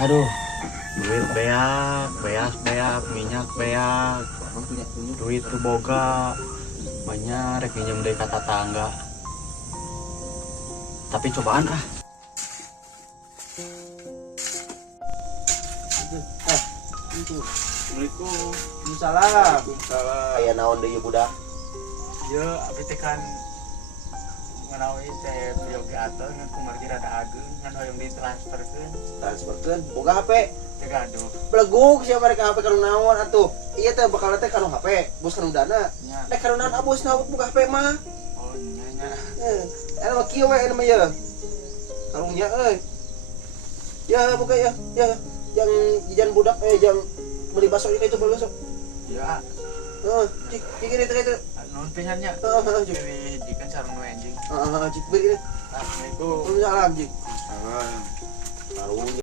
Aduh, duit beak, beas beak, minyak beak, duit tuh boga, banyak rek minjem dari kata tangga. Tapi cobaan ah. Assalamualaikum. Salam. Waalaikumsalam. Aya naon deui budak? Ya, abdi teh kan menawi teh yogi atur ngan kumargi rada ageng ngan hoyong ditransferkeun. Transferkeun boga HP. Teh gaduh. Beleguk sia mereka HP kanu naon atuh. Ieu teh bakal teh kanu HP, bos kanu dana. Nya. Nek kanu naon abosna buka HP mah. Oh, nya. Anu mah kieu we anu mah ya. Karungnya euy. Ya buka ya. Ya yang jajan budak yang beli bakso itu beli bakso. Ya, Cik ini itu. nuhun pisan nya. Cik. Jadi jikan sareng nu enjing. Cik beli ini. Assalamualaikum. Waalaikumsalam cik. Salam. Karungnya